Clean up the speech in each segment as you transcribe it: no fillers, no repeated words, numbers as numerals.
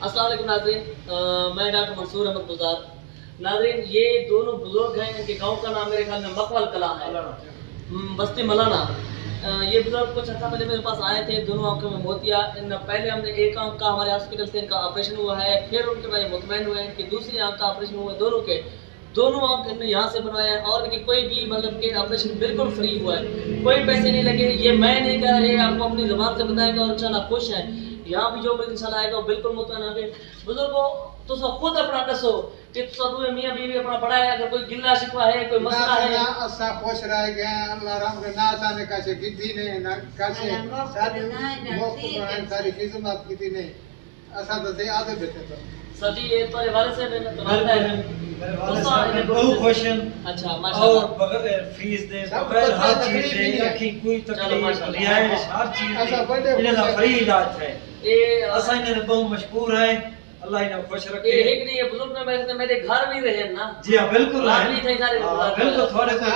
अस्सलाम वालेकुम नाज़रीन, मैं डॉक्टर मंसूर अहमद गुजार। नाज़रीन, ये दोनों बुजुर्ग हैं, इनके गांव का नाम मेरे ख्याल में मकवल कला है, बस्ती मलाना। ये बुजुर्ग कुछ अर्सा पहले मेरे पास आए थे, दोनों आंखों में मोतिया। पहले हमने एक आंख का हमारे हॉस्पिटल से इनका ऑपरेशन हुआ है, फिर उनके बाद मुतमईन हुए इनकी दूसरी आंख का ऑपरेशन हुआ है। दोनों आंख इन्होंने यहाँ से बनवाया है और इनकी कोई भी मतलब कि ऑपरेशन बिल्कुल फ्री हुआ है, कोई पैसे नहीं लगे। ये मैं नहीं कह रहा, ये आपको अपनी ज़बान से बताएगा और इंशाल्लाह खुश हैं। यहाँ भी जो भी इंशाल्लाह आएगा वो बिल्कुल मुतमईन होंगे। बुजुर्गों, तुम खुद अपना दसो कि तुम मियाँ बीवी अपना बड़ा है, अगर कोई गिल्ला शिकवा है, कोई मसला है। असा खुश रह गए अल्लाह राम के ना जाने कैसे गिद्दी ने ना कैसे सारी मुफ्त सारी खिदमत की ने असा तो से आदे बैठे तो सर जी, ये तुम्हारे वाले से मैं तुम्हारा है बहुत खुश हैं। अच्छा, और माशाल्लाह। बगैर फीस दे बगैर हर चीज दे रखी कोई तकलीफ रिहाइश हर चीज दे इन्हें फ्री इलाज है। ये असा इन्हें बहुत मशहूर है, अल्लाह इन्हें खुश रखे। ये एक नहीं है बुजुर्ग में मेरे घर भी रहे ना। जी हां, बिल्कुल है, राजी थे सारे बिल्कुल थोड़े को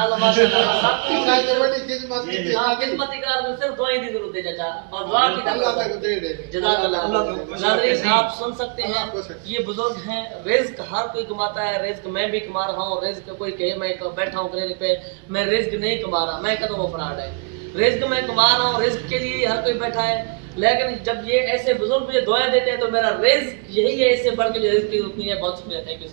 अल्लाह माशाल्लाह सब अल्लाह की बड़ी खिदमत की हां, खिदमत का सिर्फ दुआ की जरूरत है चाचा, और दुआ की अल्लाह तक दे दे जज़ाकल्लाह। अल्लाह को खुश नाज़रीन, रखे। आप सुन सकते हैं, ये बुजुर्ग हैं। रिज्क हर कोई कमाता है, रिज्क मैं भी कमा रहा हूँ। रिज्क कोई कहे मैं बैठा हूँ क्लिनिक पे, मैं रिज्क नहीं कमा रहा, मैं कहता हूँ वो फ्रॉड है। रिज्क मैं कमा रहा हूँ, रिज्क के लिए हर कोई बैठा है। लेकिन जब ये ऐसे बुजुर्ग मुझे दुआएं देते हैं तो मेरा रिज्क यही है, इससे बढ़ के जो रिज्क की उतनी है। बहुत शुक्रिया, थैंक यू सो मच।